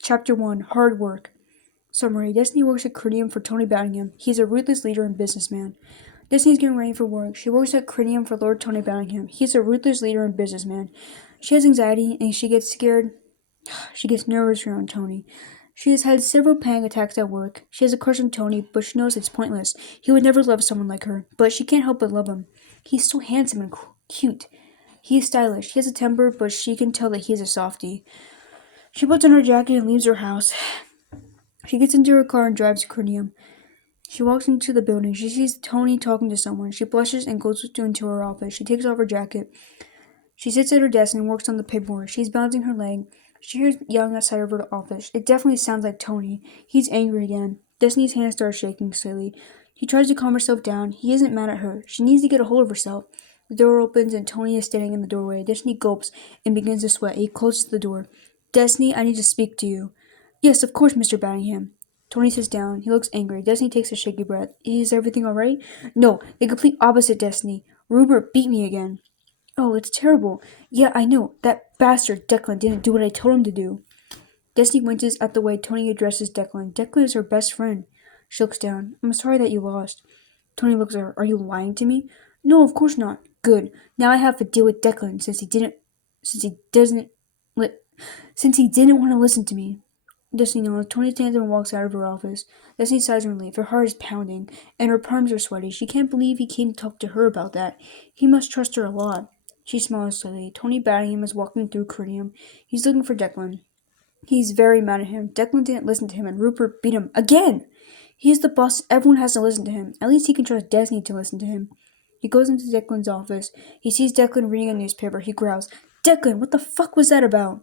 Chapter 1 Hard Work. Summary: Destiny works at Crinium for Tony Banningham. He's a ruthless leader and businessman. Destiny's getting ready for work. She works at Crinium for Lord Tony Banningham. He's a ruthless leader and businessman. She has anxiety and she gets scared. She gets nervous around Tony. She has had several panic attacks at work. She has a crush on Tony, but she knows it's pointless. He would never love someone like her, but she can't help but love him. He's so handsome and cute. He is stylish. He has a temper, but she can tell that he's a softie. She puts on her jacket and leaves her house. She gets into her car and drives to Crinium. She walks into the building. She sees Tony talking to someone. She blushes and goes into her office. She takes off her jacket. She sits at her desk and works on the paperwork. She's bouncing her leg. She hears yelling outside of her office. It definitely sounds like Tony. He's angry again. Destiny's hands start shaking slightly. She tries to calm herself down. He isn't mad at her. She needs to get a hold of herself. The door opens and Tony is standing in the doorway. Destiny gulps and begins to sweat. He closes the door. Destiny, I need to speak to you. Yes, of course, Mr. Banningham. Tony sits down. He looks angry. Destiny takes a shaky breath. Is everything alright? No, the complete opposite, Destiny. Rupert beat me again. Oh, it's terrible. Yeah, I know. That bastard Declan didn't do what I told him to do. Destiny winces at the way Tony addresses Declan. Declan is her best friend. She looks down. I'm sorry that you lost. Tony looks at her. Are you lying to me? No, of course not. Good. Now I have to deal with Declan since he didn't want to listen to me. Destiny nods. Tony stands up and walks out of her office. Destiny sighs in relief. Her heart is pounding, and her palms are sweaty. She can't believe he came to talk to her about that. He must trust her a lot. She smiles slightly. Tony Banningham is walking through Crinium. He's looking for Declan. He's very mad at him. Declan didn't listen to him, and Rupert beat him again. He is the boss. Everyone has to listen to him. At least he can trust Destiny to listen to him. He goes into Declan's office. He sees Declan reading a newspaper. He growls, Declan, what the fuck was that about?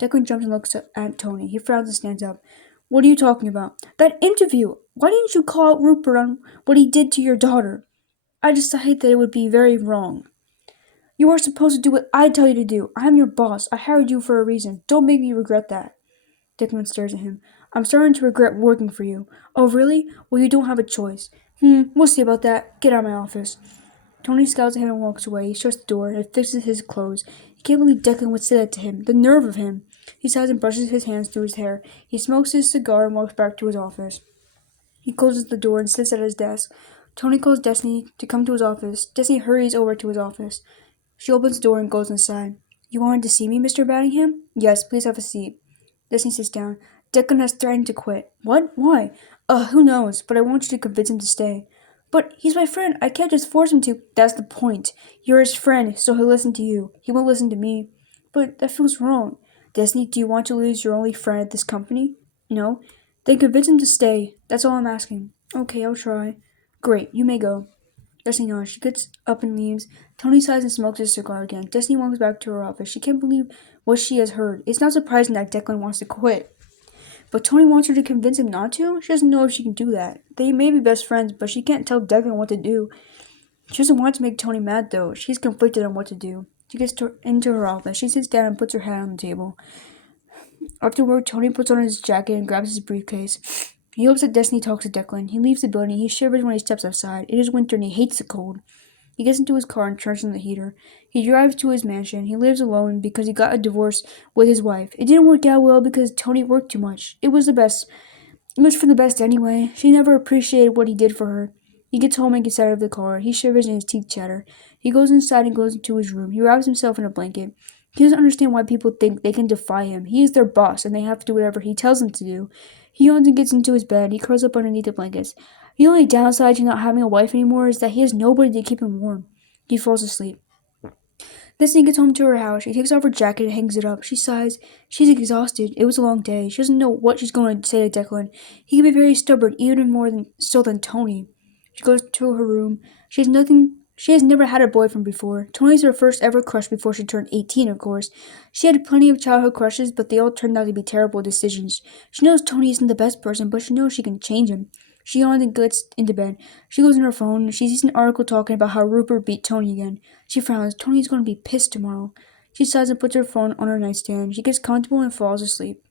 Declan jumps and looks at Tony. He frowns and stands up. What are you talking about? That interview! Why didn't you call out Rupert on what he did to your daughter? I decided that it would be very wrong. You are supposed to do what I tell you to do. I'm your boss. I hired you for a reason. Don't make me regret that. Declan stares at him. I'm starting to regret working for you. Oh, really? Well, you don't have a choice. We'll see about that. Get out of my office. Tony scowls at him and walks away. He shuts the door and fixes his clothes. He can't believe Declan would say that to him. The nerve of him. He sighs and brushes his hands through his hair. He smokes his cigar and walks back to his office. He closes the door and sits at his desk. Tony calls Destiny to come to his office. Destiny hurries over to his office. She opens the door and goes inside. You wanted to see me, Mr. Banningham? Yes, please have a seat. Destiny sits down. Declan has threatened to quit. What? Why? Who knows, but I want you to convince him to stay. But he's my friend. I can't just force him to. That's the point. You're his friend, so he'll listen to you. He won't listen to me. But that feels wrong. Destiny, do you want to lose your only friend at this company? No? Then convince him to stay. That's all I'm asking. Okay, I'll try. Great, you may go. Destiny nods. She gets up and leaves. Tony sighs and smokes his cigar again. Destiny walks back to her office. She can't believe what she has heard. It's not surprising that Declan wants to quit. But Tony wants her to convince him not to? She doesn't know if she can do that. They may be best friends, but she can't tell Declan what to do. She doesn't want to make Tony mad, though. She's conflicted on what to do. She gets into her office. She sits down and puts her hat on the table. After work, Tony puts on his jacket and grabs his briefcase. He hopes that Destiny talks to Declan. He leaves the building. He shivers when he steps outside. It is winter and he hates the cold. He gets into his car and turns on the heater. He drives to his mansion. He lives alone because he got a divorce with his wife. It didn't work out well because Tony worked too much. It was for the best anyway. She never appreciated what he did for her. He gets home and gets out of the car. He shivers and his teeth chatter. He goes inside and goes into his room. He wraps himself in a blanket. He doesn't understand why people think they can defy him. He is their boss and they have to do whatever he tells them to do. He yawns and gets into his bed. He curls up underneath the blankets. The only downside to not having a wife anymore is that he has nobody to keep him warm. He falls asleep. Destiny gets home to her house. She takes off her jacket and hangs it up. She sighs. She's exhausted. It was a long day. She doesn't know what she's going to say to Declan. He can be very stubborn, even more than Tony. She goes to her room. She has never had a boyfriend before. Tony's her first ever crush before she turned 18, of course. She had plenty of childhood crushes, but they all turned out to be terrible decisions. She knows Tony isn't the best person, but she knows she can change him. She yawns and gets into bed. She goes on her phone. She sees an article talking about how Rupert beat Tony again. She frowns. Tony's going to be pissed tomorrow. She sighs and puts her phone on her nightstand. She gets comfortable and falls asleep.